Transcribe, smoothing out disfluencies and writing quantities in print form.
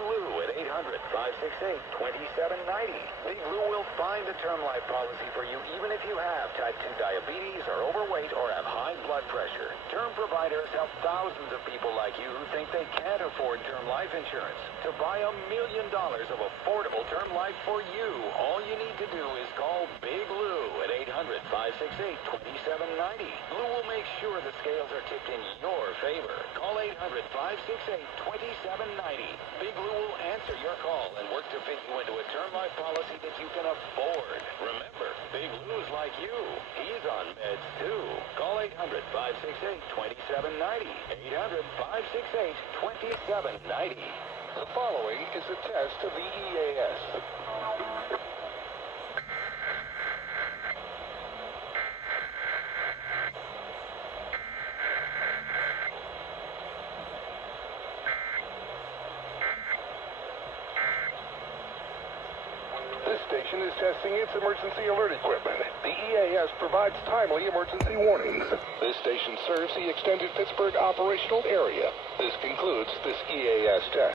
Lou at 800-568-2790. Big Lou will find a term life policy for you even if you have type 2 diabetes, are overweight, or have high blood pressure. Term providers help thousands of people like you who think they can't afford term life insurance. To buy $1 million of affordable term life for you, all you need to do is call Big Lou at 800-568-2790. Lou will make sure the scales are tipped in your favor. Call 800-568-2790. Big Lou will answer your call and work to fit you into a term life policy that you can afford. Remember, Big Lou's like you. He's on meds too. Call 800-568-2790. 800-568-2790. The following is a test of the EAS. This station is testing its emergency alert equipment. The EAS provides timely emergency warnings. This station serves the extended Pittsburgh operational area. This concludes this EAS test.